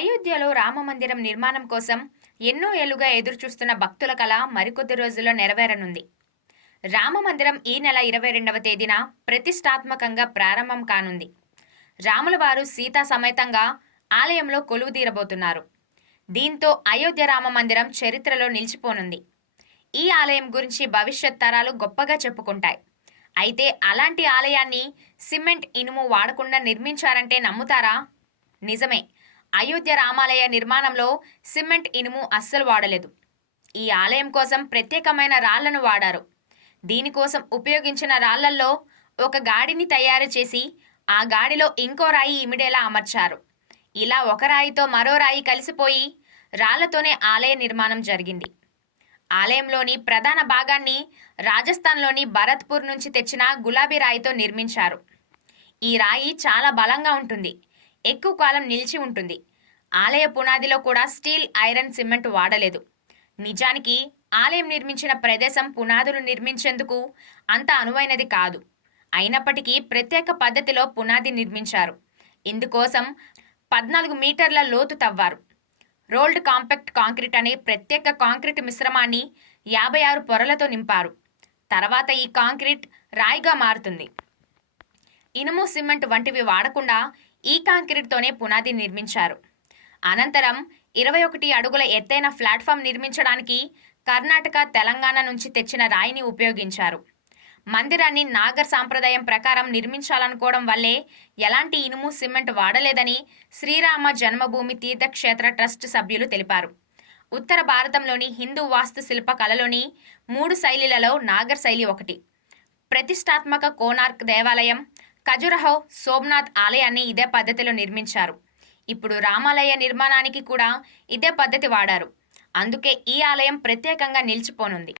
అయోధ్యలో రామమందిరం నిర్మాణం కోసం ఎన్నో ఏళ్లుగా ఎదురుచూస్తున్న భక్తుల కల మరికొద్ది రోజుల్లో నెరవేరనుంది. రామమందిరం ఈ నెల 22వ తేదీన ప్రతిష్టాత్మకంగా ప్రారంభం కానుంది. రాముల వారు సీతా సమేతంగా ఆలయంలో కొలువుదీరబోతున్నారు. దీంతో అయోధ్య రామమందిరం చరిత్రలో నిలిచిపోనుంది. ఈ ఆలయం గురించి భవిష్యత్ తరాలు గొప్పగా చెప్పుకుంటాయి. అయితే అలాంటి ఆలయాన్ని సిమెంట్, ఇనుము వాడకుండా నిర్మించారంటే నమ్ముతారా? నిజమే. అయోధ్య రామాలయ నిర్మాణంలో సిమెంట్, ఇనుము అస్సలు వాడలేదు. ఈ ఆలయం కోసం ప్రత్యేకమైన రాళ్లను వాడారు. దీనికోసం ఉపయోగించిన రాళ్లల్లో ఒక గాడిని తయారు చేసి ఆ గాడిలో ఇంకో రాయి ఇమిడేలా అమర్చారు. ఇలా ఒక రాయితో మరో రాయి కలిసిపోయి రాళ్లతోనే ఆలయ నిర్మాణం జరిగింది. ఆలయంలోని ప్రధాన భాగాన్ని రాజస్థాన్లోని భరత్పూర్ నుంచి తెచ్చిన గులాబీ రాయితో నిర్మించారు. ఈ రాయి చాలా బలంగా ఉంటుంది, ఎక్కువ కాలం నిలిచి ఉంటుంది. ఆలయ పునాదిలో కూడా స్టీల్, ఐరన్, సిమెంట్ వాడలేదు. నిజానికి ఆలయం నిర్మించిన ప్రదేశం పునాదులు నిర్మించేందుకు అంత అనువైనది కాదు. అయినప్పటికీ ప్రత్యేక పద్ధతిలో పునాది నిర్మించారు. ఇందుకోసం 14 మీటర్ల లోతు తవ్వారు. రోల్డ్ కాంపాక్ట్ కాంక్రీట్ అనే ప్రత్యేక కాంక్రీట్ మిశ్రమాన్ని 56 పొరలతో నింపారు. తర్వాత ఈ కాంక్రీట్ రాయిగా మారుతుంది. ఇనుము, సిమెంట్ వంటివి వాడకుండా ఈ కాంక్రీట్తోనే పునాది నిర్మించారు. అనంతరం 21 అడుగుల ఎత్తైన ప్లాట్ఫామ్ నిర్మించడానికి కర్ణాటక, తెలంగాణ నుంచి తెచ్చిన రాయిని ఉపయోగించారు. మందిరాన్ని నాగర్ సాంప్రదాయం ప్రకారం నిర్మించాలనుకోవడం వల్లే ఎలాంటి ఇనుము, సిమెంట్ వాడలేదని శ్రీరామ జన్మభూమి తీర్థక్షేత్ర ట్రస్ట్ సభ్యులు తెలిపారు. ఉత్తర భారతంలోని హిందూ వాస్తు శిల్ప కళలోని 3 శైలిలలో నాగర్ శైలి ఒకటి. ప్రతిష్టాత్మక కోనార్క్ దేవాలయం, ఖజురహో, సోమనాథ్ ఆలయాన్ని ఇదే పద్ధతిలో నిర్మించారు. ఇప్పుడు రామాలయ నిర్మాణానికి కూడా ఇదే పద్ధతి వాడారు. అందుకే ఈ ఆలయం ప్రత్యేకంగా నిలిచిపోనుంది.